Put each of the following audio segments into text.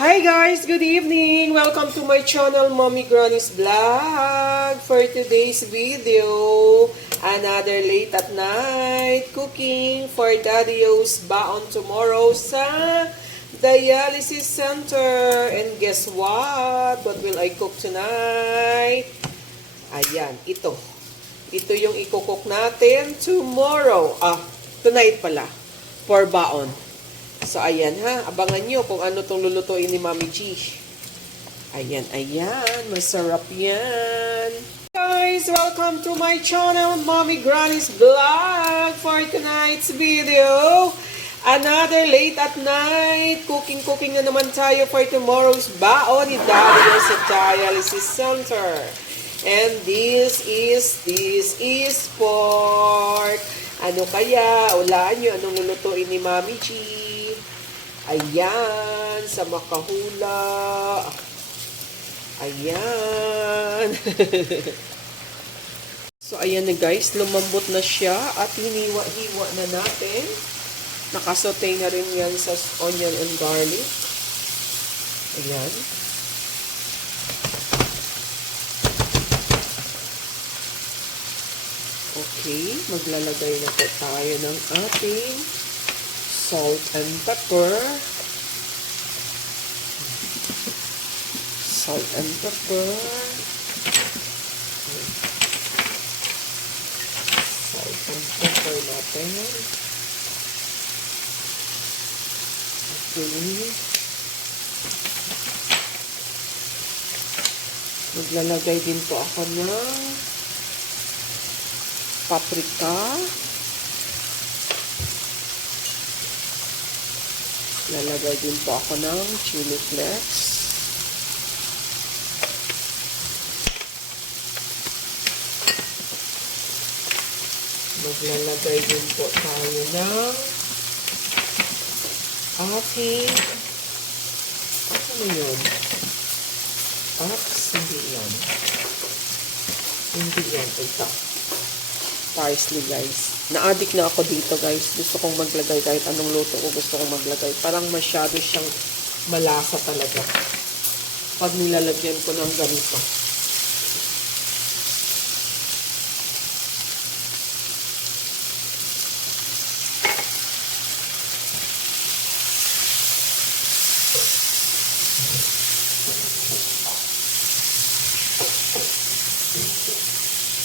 Hi guys, good evening! Welcome to my channel, Mommy Granny's Vlog. For today's video, another late at night cooking for Daddy-O's baon tomorrow sa dialysis center. And guess what? What will I cook tonight? Ayan, ito. Ito yung i-cook natin tomorrow. Tonight pala. For baon. So, ayan ha. Abangan nyo kung ano itong lulutuin ni Mami G. Ayan, ayan. Masarap yan. Guys, welcome to my channel, Mommy Granny's Vlog. For tonight's video, another late at night. Cooking na naman tayo for tomorrow's baon ni Daddy sa dialysis center. And this is pork. Ano kaya? Ulaan nyo anong lulutuin ni Mami G. Ayan, sa makahula. Ayan. So, ayan na guys, lumambot na siya at hiniwa-hiwa na natin. Nakasote na rin yan sa onion and garlic. Ayan. Okay, maglalagay na po tayo ng ating salt and pepper. Salt and pepper. Salt and pepper natin. Okay. Maglalagay din po ako ng paprika. Lalagay din po ako ng chili flakes. Maglalagay din po tayo ng ating ano yun? Hindi yan. Hindi yan. Ito. Parsley, guys. Na-addict na ako dito, guys. Gusto kong maglagay kahit anong luto ko gusto kong maglagay. Parang masyado siyang malasa talaga pag nilalagyan ko ng ganito.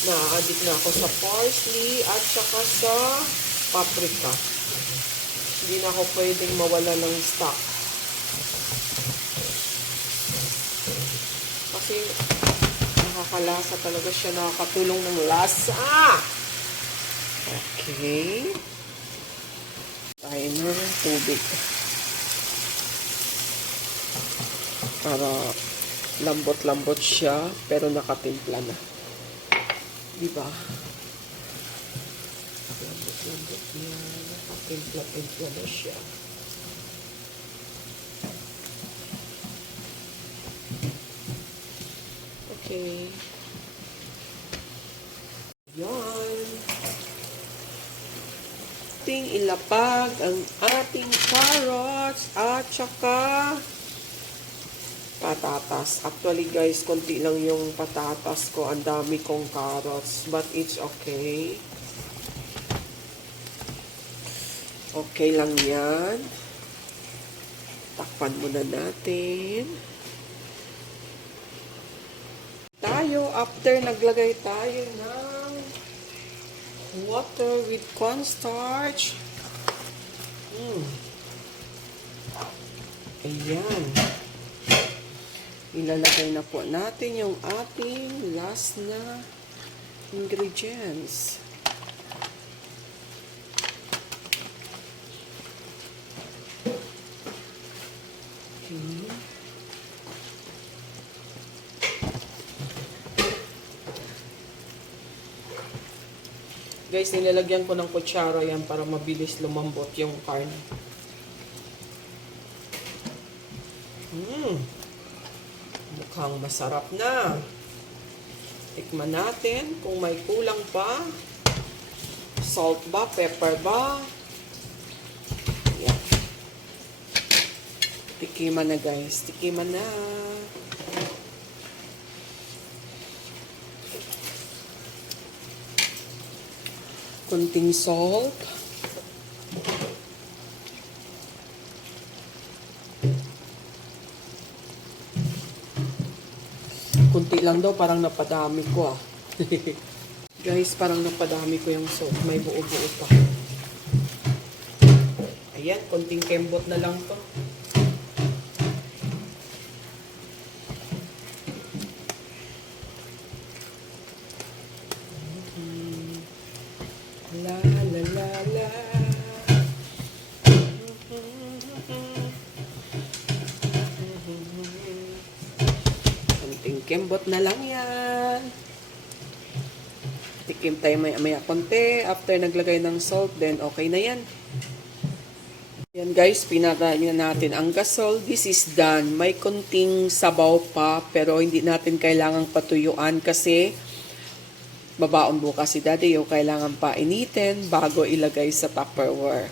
Na-addict na ako sa parsley at saka sa paprika. Hindi na ako pwedeng mawala ng stock. Kasi nakakalasa talaga siya. Nakakatulong ng lasa. Okay. Tayo ng tubig. Para lambot-lambot siya pero nakatimpla na. Diba? Lambot-lambot niya. Nakatimpla-timpla na siya. Okay. Yan. Ating ilapag ang ating carrots at saka patatas. Actually guys, konti lang yung patatas ko. Ang dami kong carrots. But it's okay. Okay lang yan. Takpan muna natin. After naglagay tayo ng water with cornstarch. Ayan. Ilalagay na po natin yung ating last na ingredients. Okay. Guys, nilalagyan ko ng kutsara yan para mabilis lumambot yung karne. Mukhang masarap na. Tikman natin kung may kulang pa. Salt ba? Pepper ba? Yan. Tikiman na guys. Tikiman na. Kunting salt. Kunti lang daw, parang napadami ko ah. Guys, parang napadami ko yung salt. May buo-buo pa. Ayan, kunting kembot na lang to. La la la la. Kunting kembot na lang yan. Tikim tayo maya konti. After naglagay ng salt, then okay na yan. Yan guys, pinatay na natin ang gasol. This is done. May kunting sabaw pa, pero hindi natin kailangang patuyuan kasi babaon bukas si Daddy o kailangan pa initin bago ilagay sa Tupperware.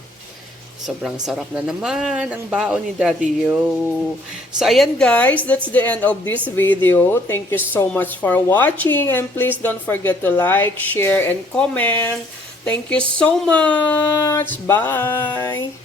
Sobrang sarap na naman ang baon ni Daddy Yo. So ayan guys, that's the end of this video. Thank you so much for watching and please don't forget to like, share, and comment. Thank you so much. Bye!